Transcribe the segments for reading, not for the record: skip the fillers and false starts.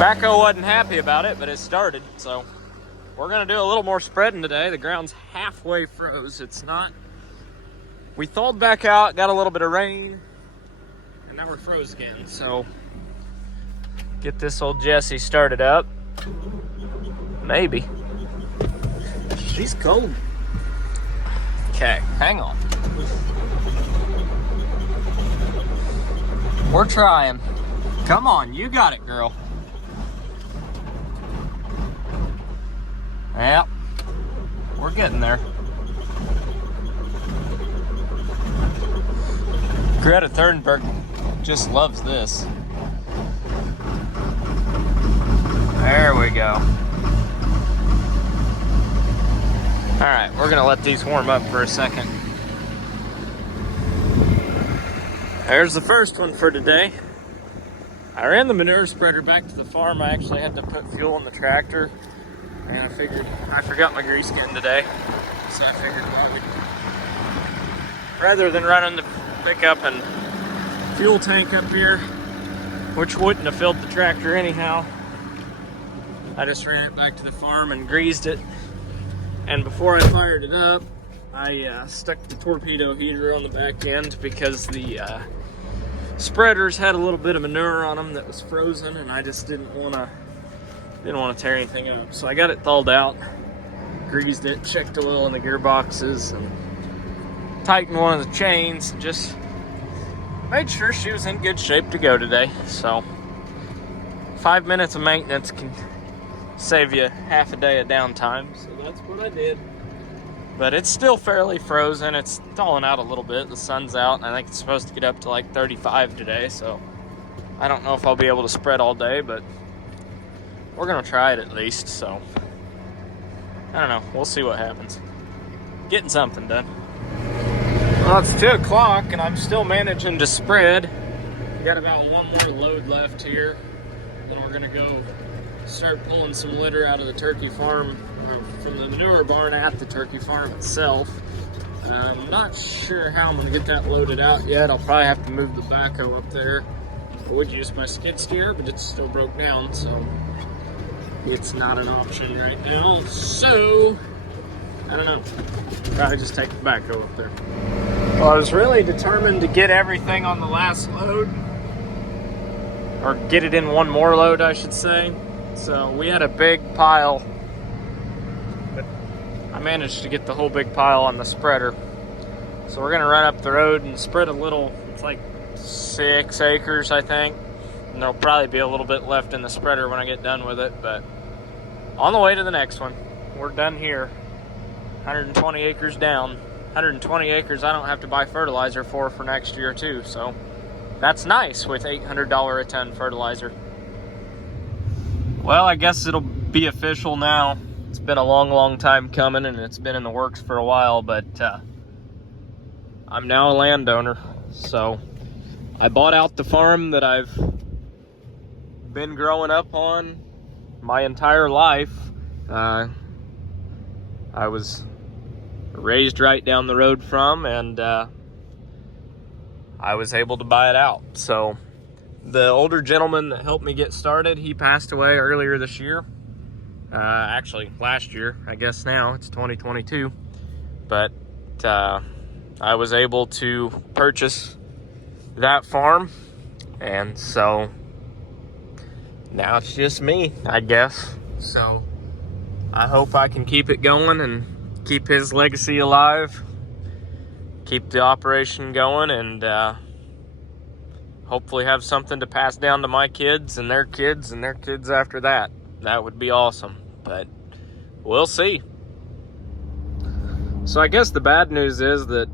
Backhoe wasn't happy about it, but it started, so we're gonna do a little more spreading today. The ground's halfway froze. It's not. We thawed back out, got a little bit of rain, and now we're froze again. So get this old Jessie started up. Maybe. She's cold. Okay, hang on. We're trying. Come on, you got it, girl. Yep, we're getting there. Greta Thunberg just loves this. There we go. All right, we're gonna let these warm up for a second. There's the first one for today. I ran the manure spreader back to the farm. I actually had to put fuel in the tractor. And I figured, I forgot my grease gun today, so I figured rather than running the pickup and fuel tank up here, which wouldn't have filled the tractor anyhow, I just ran it back to the farm and greased it. And before I fired it up, I stuck the torpedo heater on the back end because the spreaders had a little bit of manure on them that was frozen, and I just didn't want to tear anything up. So I got it thawed out, greased it, checked oil in the gearboxes, and tightened one of the chains, and just made sure she was in good shape to go today. So 5 minutes of maintenance can save you half a day of downtime. So that's what I did. But it's still fairly frozen. It's thawing out a little bit. The sun's out, and I think it's supposed to get up to like 35 today. So I don't know if I'll be able to spread all day, but we're gonna try it at least. So I don't know, we'll see what happens. Getting something done. Well, it's 2 o'clock and I'm still managing to spread. We got about one more load left here. Then we're gonna go start pulling some litter out of the turkey farm, from the manure barn at the turkey farm itself. I'm not sure how I'm gonna get that loaded out yet. I'll probably have to move the backhoe up there. I would use my skid steer, but it's still broke down, so it's not an option right now. So I don't know, probably just take the backhoe up there. Well, I was really determined to get everything on the last load, or get it in one more load, I should say. So we had a big pile, but I managed to get the whole big pile on the spreader. So we're gonna run up the road and spread a little. It's like 6 acres, I think. And there'll probably be a little bit left in the spreader when I get done with it, but on the way to the next one. We're done here. 120 acres down. 120 acres I don't have to buy fertilizer for next year too, so that's nice with $800 a ton fertilizer. Well, I guess it'll be official now. It's been a long time coming, and it's been in the works for a while, but I'm now a landowner. So I bought out the farm that I've been growing up on my entire life. I was raised right down the road from, and I was able to buy it out. So the older gentleman that helped me get started, he passed away earlier this year. Actually last year, I guess now it's 2022. But I was able to purchase that farm, and so now it's just me, I guess. So I hope I can keep it going and keep his legacy alive, keep the operation going, and hopefully have something to pass down to my kids and their kids and their kids after that. That would be awesome, but we'll see. So I guess the bad news is that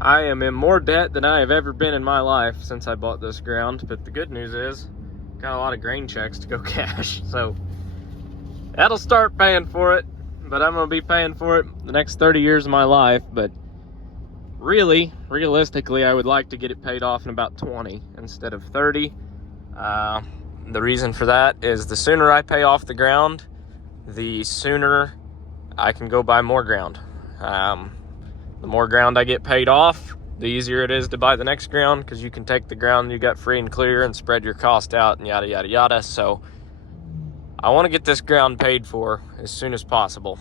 I am in more debt than I have ever been in my life since I bought this ground. But the good news is, got a lot of grain checks to go cash. So that'll start paying for it. But I'm going to be paying for it the next 30 years of my life. But really, realistically, I would like to get it paid off in about 20 instead of 30. The reason for that is the sooner I pay off the ground, the sooner I can go buy more ground. The more ground I get paid off, the easier it is to buy the next ground, because you can take the ground you got free and clear and spread your cost out and yada, yada, yada. So I want to get this ground paid for as soon as possible.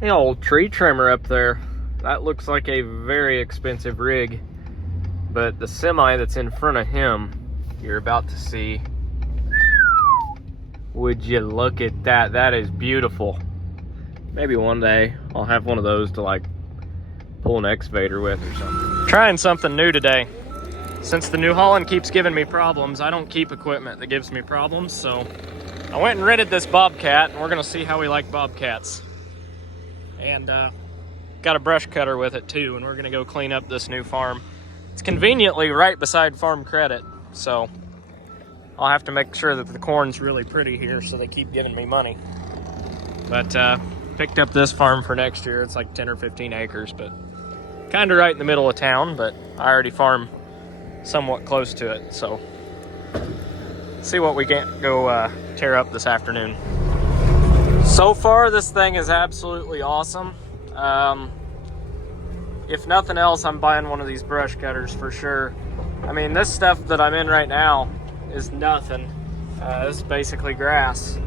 The old tree trimmer up there, that looks like a very expensive rig, but the semi that's in front of him, you're about to see. Would you look at that? That is beautiful. Maybe one day I'll have one of those to like pull an excavator with or something. Trying something new today. Since the New Holland keeps giving me problems, I don't keep equipment that gives me problems, so I went and rented this Bobcat, and we're gonna see how we like Bobcats. And got a brush cutter with it too, and we're gonna go clean up this new farm. It's conveniently right beside Farm Credit, so I'll have to make sure that the corn's really pretty here so they keep giving me money. But picked up this farm for next year. It's like 10 or 15 acres, but kind of right in the middle of town, but I already farm somewhat close to it, so see what we can go tear up this afternoon. So far, this thing is absolutely awesome. If nothing else, I'm buying one of these brush cutters for sure. I mean, this stuff that I'm in right now is nothing. This is basically grass.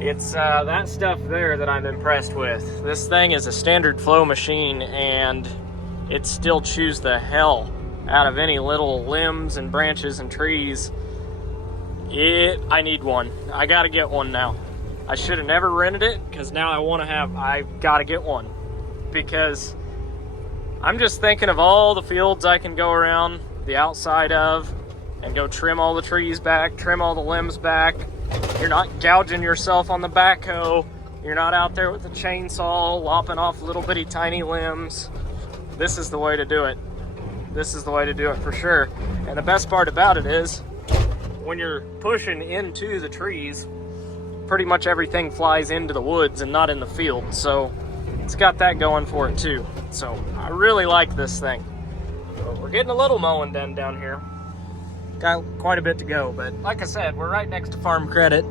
It's that stuff there that I'm impressed with. This thing is a standard flow machine, and it still chews the hell out of any little limbs and branches and trees. I need one. I gotta get one now. I should have never rented it, because now I've gotta get one. Because I'm just thinking of all the fields I can go around the outside of and go trim all the trees back, trim all the limbs back. You're not gouging yourself on the backhoe. You're not out there with a chainsaw lopping off little bitty tiny limbs. This is the way to do it. This is the way to do it for sure. And the best part about it is, when you're pushing into the trees, pretty much everything flies into the woods and not in the field. So it's got that going for it too. So I really like this thing. But we're getting a little mowing done down here. Got quite a bit to go, but like I said, we're right next to Farm Credit,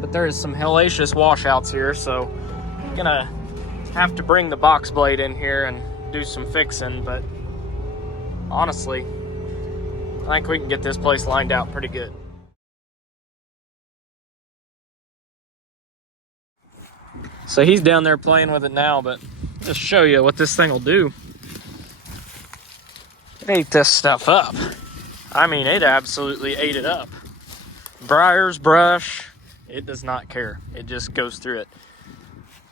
but there is some hellacious washouts here, so I'm gonna have to bring the box blade in here and do some fixing. But honestly, I think we can get this place lined out pretty good. So he's down there playing with it now, but just show you what this thing will do. It ate this stuff up. I mean, it absolutely ate it up. Briars, brush, it does not care. It just goes through it.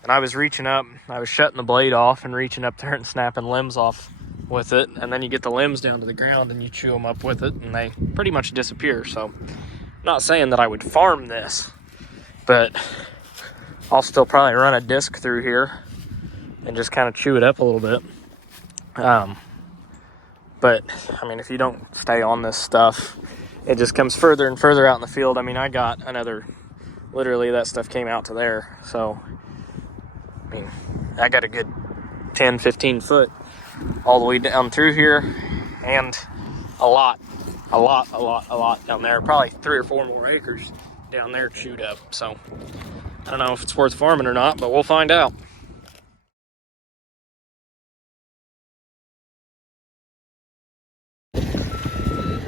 And I was reaching up, I was shutting the blade off and reaching up there and snapping limbs off with it. And then you get the limbs down to the ground and you chew them up with it and they pretty much disappear. So I'm not saying that I would farm this, but I'll still probably run a disc through here and just kind of chew it up a little bit. But I mean, if you don't stay on this stuff, it just comes further and further out in the field. I mean, I got another, literally that stuff came out to there. So, I mean, I got a good 10, 15 foot all the way down through here, and a lot down there. Probably 3 or 4 more acres down there chewed up. So I don't know if it's worth farming or not, but we'll find out.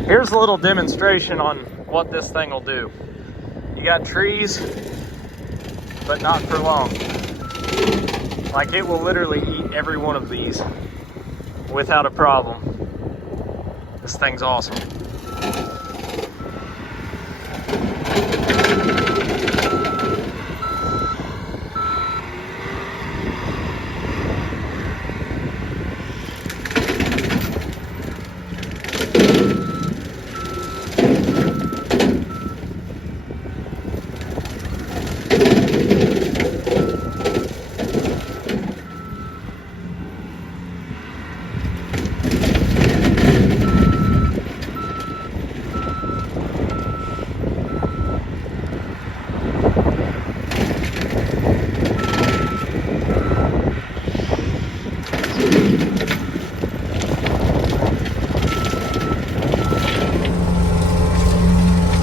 Here's a little demonstration on what this thing will do. You got trees, but not for long. Like, it will literally eat every one of these without a problem. This thing's awesome.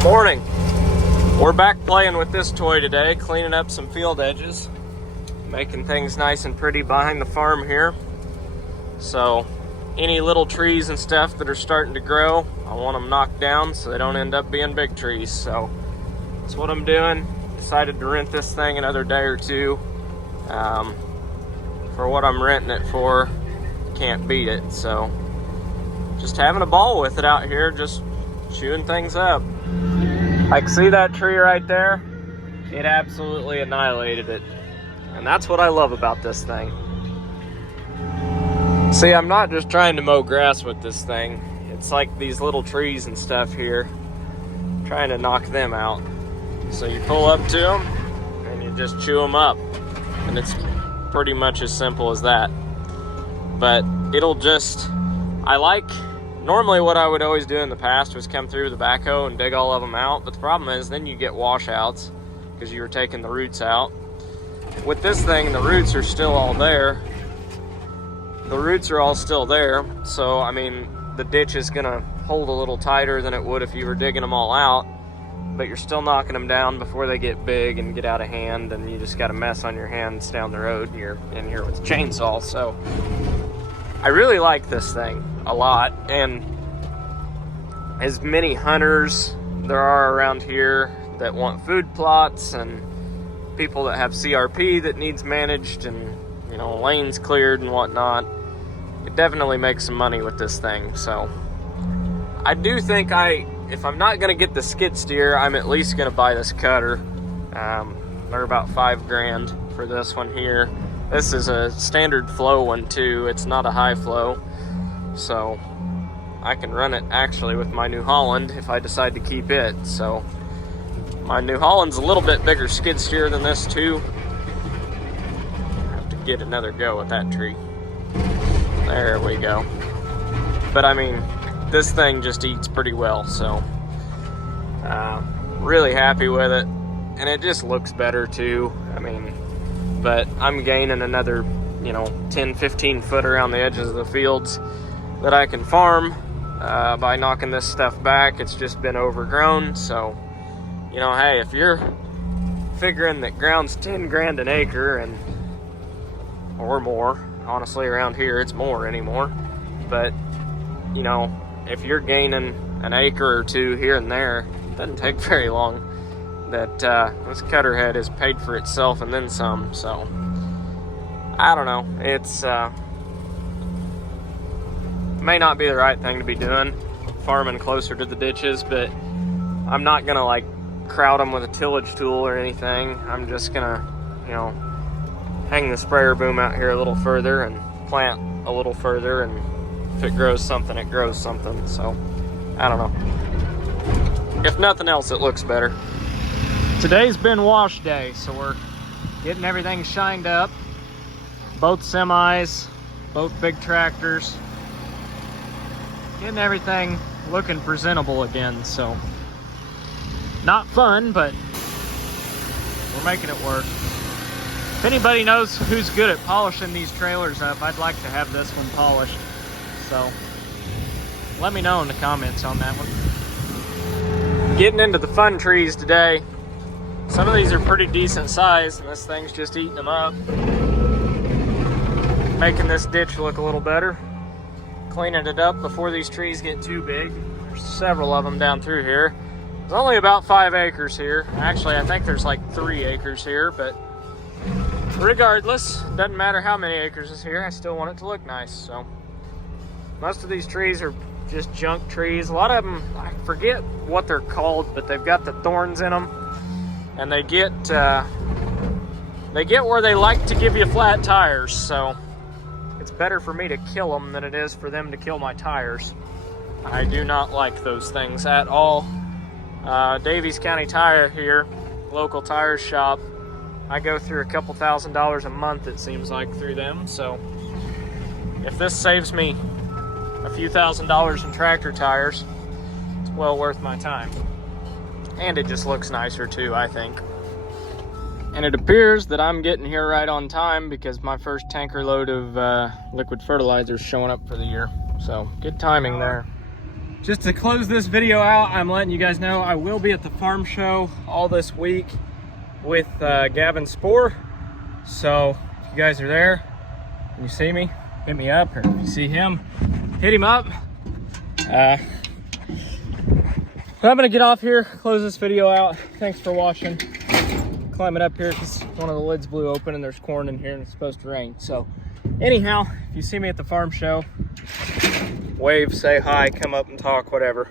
Morning. We're back playing with this toy today, cleaning up some field edges, making things nice and pretty behind the farm here. So any little trees and stuff that are starting to grow, I want them knocked down so they don't end up being big trees. So that's what I'm doing. Decided to rent this thing another day or two. For what I'm renting it for, can't beat it. So just having a ball with it out here, just chewing things up. I can see that tree right there. It absolutely annihilated it. And that's what I love about this thing. See, I'm not just trying to mow grass with this thing. It's like these little trees and stuff here, trying to knock them out. So you pull up to them and you just chew them up. And it's pretty much as simple as that. But it'll just, normally what I would always do in the past was come through the backhoe and dig all of them out. But the problem is then you get washouts because you were taking the roots out. With this thing, the roots are still all there. The roots are all still there, so I mean, the ditch is gonna hold a little tighter than it would if you were digging them all out, but you're still knocking them down before they get big and get out of hand, and you just got a mess on your hands down the road, and you're in here with a chainsaw. So I really like this thing a lot, and as many hunters there are around here that want food plots, and people that have CRP that needs managed, and you know, lanes cleared and whatnot, it definitely makes some money with this thing. So I do think if I'm not gonna get the skid steer, I'm at least gonna buy this cutter. They're about $5,000 for this one here. This is a standard flow one too. It's not a high flow, so I can run it actually with my New Holland if I decide to keep it. So my New Holland's a little bit bigger skid steer than this too. Have to get another go at that tree. There we go. But I mean, this thing just eats pretty well, so really happy with it. And it just looks better too. I mean, but I'm gaining another, 10, 15 foot around the edges of the fields that I can farm by knocking this stuff back. It's just been overgrown, so hey, if you're figuring that ground's 10 grand an acre or more, honestly around here it's more anymore, but if you're gaining an acre or two here and there, it doesn't take very long that this cutter head has paid for itself and then some. So I don't know, it's may not be the right thing to be doing, farming closer to the ditches, but I'm not gonna crowd them with a tillage tool or anything. I'm just gonna hang the sprayer boom out here a little further and plant a little further, and if it grows something, it grows something. So I don't know, if nothing else, it looks better. Today's been wash day, so we're getting everything shined up, both semis, both big tractors, getting everything looking presentable again. So not fun, but we're making it work. If anybody knows who's good at polishing these trailers up, I'd like to have this one polished. So let me know in the comments on that one. Getting into the fun trees today. Some of these are pretty decent size, and this thing's just eating them up. Making this ditch look a little better. Cleaning it up before these trees get too big. There's several of them down through here. There's only about 5 acres here. Actually, I think there's 3 acres here, but regardless, doesn't matter how many acres is here, I still want it to look nice. So most of these trees are just junk trees. A lot of them, I forget what they're called, but they've got the thorns in them, and they get where they like to give you flat tires. So it's better for me to kill them than it is for them to kill my tires. I do not like those things at all. Davies County Tire here, local tire shop. I go through a couple $1,000s a month, it seems like, through them. So if this saves me a few $1,000s in tractor tires, it's well worth my time. And it just looks nicer too, I think. And it appears that I'm getting here right on time because my first tanker load of liquid fertilizer is showing up for the year. So good timing there. Just to close this video out, I'm letting you guys know I will be at the farm show all this week with Gavin Spoor. So if you guys are there and you see me, hit me up, or if you see him, hit him up. I'm gonna get off here, close this video out. Thanks for watching. Climbing up here because one of the lids blew open and there's corn in here and it's supposed to rain. So anyhow, if you see me at the farm show, wave, say hi, come up and talk, whatever.